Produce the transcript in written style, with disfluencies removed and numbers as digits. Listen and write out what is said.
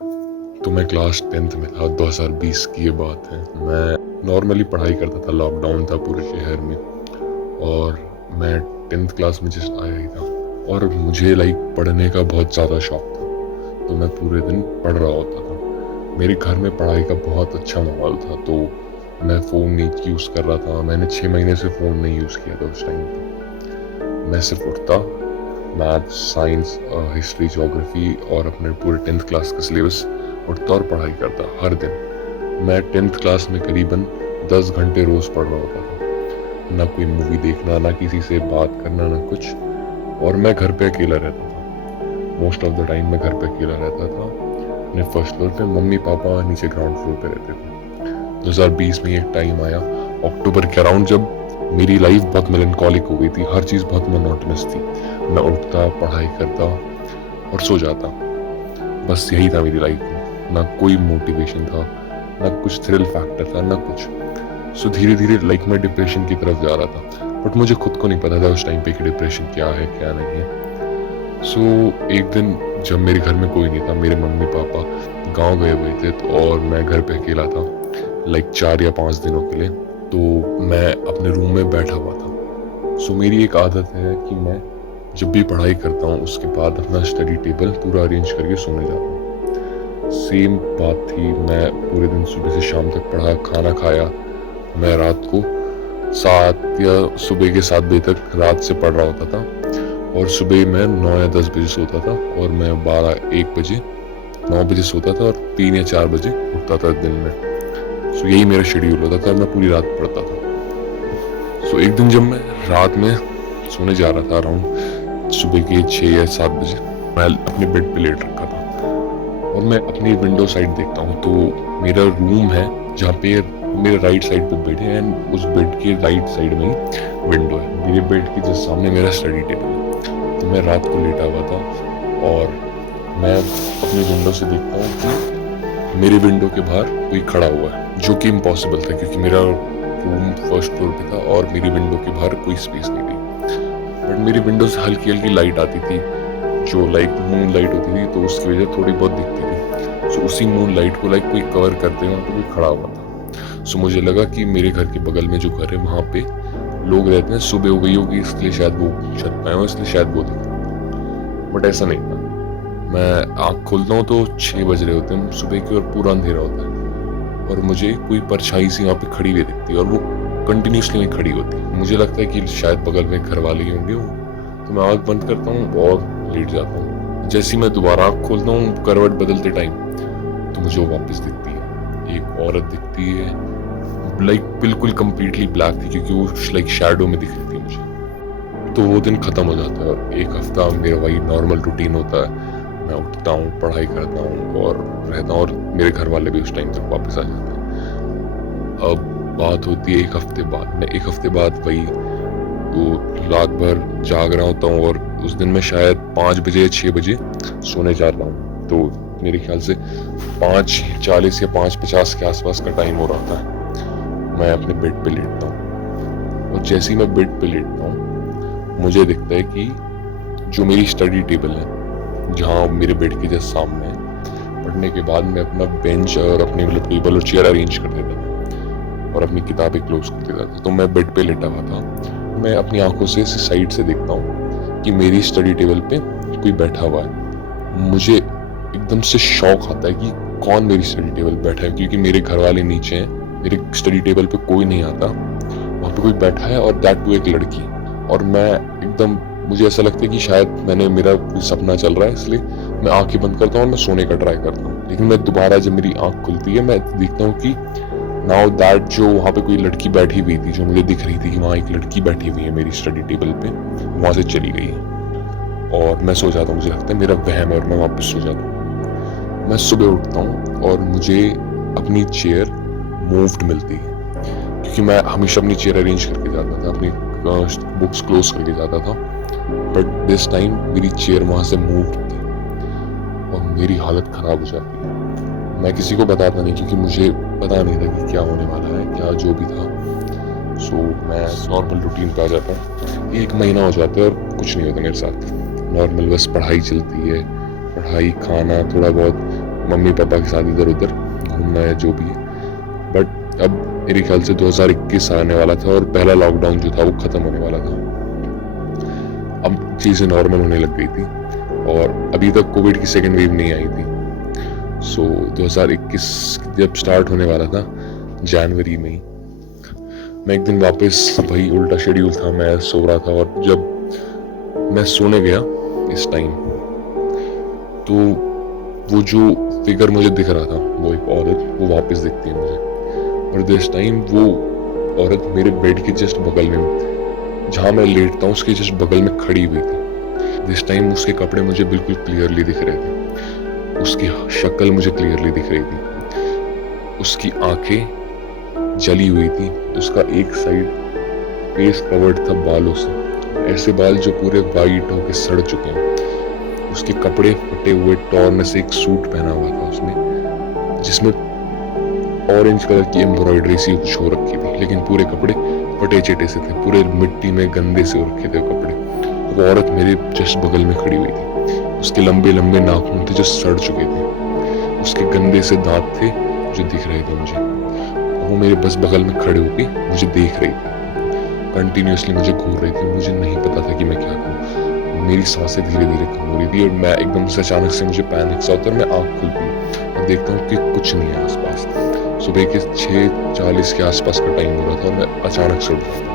तो मैं class 10th में था, 2020 की ये बात है। मैं नॉर्मली पढ़ाई करता था, लॉकडाउन था पूरे शहर में, और मैं 10th क्लास में जस्ट आया ही था, और मुझे पढ़ने का बहुत ज़्यादा शौक था। तो मैं पूरे दिन पढ़ रहा होता था। मेरे घर में पढ़ाई का बहुत अच्छा माहौल था, तो मैं फ़ोन नहीं यूज़ कर रहा था। मैंने 6 महीने से फ़ोन नहीं यूज़ किया था उस टाइम पे। मैं सिर्फ उठता, मैथ, साइंस, हिस्ट्री, ज्योग्राफी और अपने पूरे 10th क्लास का सिलेबस उठता और पढ़ाई करता हर दिन। मैं 10th क्लास में करीबन 10 घंटे रोज़ पढ़ रहा होता था। ना कोई मूवी देखना, ना किसी से बात करना, ना कुछ। और मैं घर पे अकेला रहता था। मोस्ट ऑफ द टाइम मैं घर पे अकेला रहता था, अपने फर्स्ट फ्लोर पे। मम्मी पापा नीचे ग्राउंड फ्लोर पे रहते थे। 2020 में एक टाइम आया, अक्टूबर के अराउंड, जब मेरी लाइफ बहुत मेलनकॉलिक हो गई थी। हर चीज़ बहुत मोनोटोनस थी। मैं उठता, पढ़ाई करता और सो जाता। बस यही था मेरी लाइफ में। ना कोई मोटिवेशन था, ना कुछ थ्रिल फैक्टर था, ना कुछ। सो धीरे धीरे मैं डिप्रेशन की तरफ जा रहा था, बट मुझे खुद को नहीं पता था उस टाइम पे कि डिप्रेशन क्या है क्या नहीं है। सो एक दिन जब मेरे घर में कोई नहीं था, मेरे मम्मी पापा गांव गए हुए थे, तो और मैं घर पे अकेला था 4 या 5 दिनों के लिए। तो मैं अपने रूम में बैठा हुआ था। सो मेरी एक आदत है कि मैं जब भी पढ़ाई करता हूँ उसके बाद अपना स्टडी टेबल पूरा अरेंज करके सोने जाता हूँ। सेम बात थी, मैं पूरे दिन सुबह से शाम तक पढ़ा, खाना खाया। मैं रात को 7 या सुबह के 7 बजे तक रात से पढ़ रहा होता था, और सुबह मैं 9 या 10 बजे सोता था, और मैं 12-1 बजे 9 बजे सोता था और 3 या 4 बजे उठता था दिन में। सो यही मेरा शेड्यूल होता था, मैं पूरी रात पढ़ता था। सो एक दिन जब मैं रात में सोने जा रहा था, अराउंड सुबह के 6 या 7 बजे, मैं अपने बेड पे लेट रखा था, और मैं अपनी विंडो साइड देखता हूँ। तो मेरा रूम है जहाँ पे मेरे राइट साइड पे बेड है, एंड उस बेड के राइट साइड में ही विंडो है। मेरे बेड के जस्ट सामने मेरा स्टडी टेबल है। तो मैं रात को लेटा हुआ था, और मैं अपनी विंडो से देखता हूँ कि मेरे विंडो के बाहर कोई खड़ा हुआ है, जो कि इम्पॉसिबल था क्योंकि मेरा रूम फर्स्ट फ्लोर पे था और मेरी विंडो के बाहर कोई स्पेस नहीं थी। बट मेरी विंडो से हल्की हल्की लाइट आती थी, जो मून लाइट होती थी, तो उसकी वजह थोड़ी बहुत दिखती थी। सो उसी मून लाइट को कोई कवर करते हुए वहाँ पे कोई खड़ा हुआ था। सो मुझे लगा कि मेरे घर के बगल में जो घर है वहाँ पे लोग रहते हैं, सुबह हो गई होगी इसलिए शायद वो छत पे आए हो, इसलिए शायद वो दिखा। बट ऐसा नहीं था। मैं आँख खोलता हूँ तो 6 बज रहे होते हैं सुबह की, और पूरा अंधेरा होता है, और मुझे कोई परछाई सी वहाँ पे खड़ी हुई दिखती है, और वो कंटिन्यूसली में खड़ी होती है। मुझे लगता है कि शायद बगल में घर वाले ही होंगे वो। तो मैं आँख बंद करता हूँ और लेट जाता हूँ। जैसे ही मैं दोबारा आँख खोलता हूँ करवट बदलते टाइम, तो मुझे वो वापस दिखती है। एक औरत दिखती है, बिल्कुल कंप्लीटली ब्लैक थी, क्योंकि वो शैडो में दिख रही थी मुझे। तो वो दिन खत्म हो जाता है, और एक हफ्ता मेरा वही नॉर्मल रूटीन होता है। मैं उठता हूँ, पढ़ाई करता हूँ और रहता हूँ, और मेरे घर वाले भी उस टाइम तक वापस आ जाते हैं। अब बात होती है एक हफ्ते बाद। मैं एक हफ्ते बाद वही तो रात भर जाग रहा होता हूँ, और उस दिन मैं शायद 5 बजे या 6 बजे सोने जा रहा हूँ। तो मेरे ख्याल से 5:40 या 5:50 के आसपास का टाइम हो रहा था। मैं अपने बेड पे लेटता हूँ, और जैसे ही मैं बेड पे लेटता हूँ मुझे दिखता है कि जो मेरी स्टडी टेबल है, जहाँ मेरे बेड के जस्ट सामने है, पढ़ने के बाद मैं अपना बेंच और अपनी टेबल और चेयर अरेंज कर देता था, और अपनी किताबें क्लोज कर देता था। तो मैं बेड पे लेटा हुआ था। मैं अपनी आंखों से साइड से देखता हूँ कि मेरी स्टडी टेबल पे कोई बैठा हुआ है। मुझे एकदम से शौक आता है कि कौन मेरी स्टडी टेबल बैठा है, क्योंकि मेरे घर वाले नीचे हैं, मेरे स्टडी टेबल पे कोई नहीं आता, वहाँ पे कोई बैठा है, और दैट टू एक लड़की। और मैं एकदम, मुझे ऐसा लगता है कि शायद मेरा कोई सपना चल रहा है, इसलिए मैं आंखें बंद करता हूँ और मैं सोने का ट्राई करता हूँ। लेकिन मैं दोबारा जब मेरी आंख खुलती है, मैं देखता हूँ कि नाउ दैट जो वहाँ पे कोई लड़की बैठी हुई थी, जो मुझे दिख रही थी कि वहाँ एक लड़की बैठी हुई है मेरी स्टडी टेबल पे, वहाँ से चली गई है। और मैं सो जाता हूँ, मुझे लगता है मेरा वहम है, और मैं वापस सो जाता हूँ। मैं सुबह उठता हूँ और मुझे अपनी चेयर मूव्ड मिलती है, क्योंकि मैं हमेशा अपनी चेयर अरेंज करके जाता था, अपनी बुक्स क्लोज करके जाता था। बट दिस टाइम मेरी चेयर वहाँ से मूव्ड थी, और मेरी हालत ख़राब हो जाती है। मैं किसी को बताता नहीं, क्योंकि मुझे पता नहीं था कि क्या होने वाला है, क्या जो भी था। सो मैं नॉर्मल रूटीन पे आ जाता हूँ। 1 महीना हो जाता है और कुछ नहीं होता मेरे साथ। नॉर्मल बस पढ़ाई चलती है, पढ़ाई, खाना, थोड़ा बहुत मम्मी पापा के साथ इधर उधर घूमना या जो भी है। बट अब मेरे ख्याल से 2021 आने वाला था और पहला लॉकडाउन जो था वो खत्म होने वाला था। अब चीज़ें नॉर्मल होने लग गई थी और अभी तक कोविड की सेकेंड वेव नहीं आई थी। सो 2021 जब स्टार्ट होने वाला था जनवरी में ही, मैं एक दिन वापस वही उल्टा शेड्यूल था, मैं सो रहा था और जब मैं सोने गया इस टाइम तो वो जो फिगर मुझे दिख रहा था वो एक औरत वो वापस दिखती है मुझे, और दिस टाइम वो औरत मेरे बेड के जस्ट बगल में जहाँ मैं लेटता हूँ उसके जस्ट बगल में खड़ी हुई थी। दिस टाइम उसके कपड़े मुझे बिल्कुल क्लियरली दिख रहे थे, उसकी शक्ल मुझे क्लियरली दिख रही थी, उसकी आंखें जली हुई थी, उसका एक साइड फेस कवर्ड था बालों से, ऐसे बाल जो पूरे वाइट होके सड़ चुके हैं। उसके कपड़े फटे हुए, टॉर्न से एक सूट पहना हुआ था उसने जिसमें ऑरेंज कलर की एम्ब्रॉयडरी सी कुछ हो रखी थी, लेकिन पूरे कपड़े फटे चिटे से थे, पूरे मिट्टी में गंदे से हो रखे थे कपड़े। वो औरत मेरे जस्ट बगल में खड़ी हुई थी, उसके लंबे लंबे नाखून थे जो सड़ चुके थे, उसके गंदे से दांत थे जो दिख रहे थे मुझे। वो मेरे बस बगल में खड़े होके मुझे देख रही थी, कंटिन्यूसली मुझे घूर रही थी। मुझे नहीं पता था कि मैं क्या करूँ, मेरी सांसें धीरे धीरे कम हो रही थी और मैं एकदम से अचानक से मुझे पैनिक सा होता है और मैं आँख खुलती और देखता हूँ कि कुछ नहीं है आसपास। सुबह के 6:40 के आसपास का टाइम हो रहा था और मैं अचानक से उठ गया।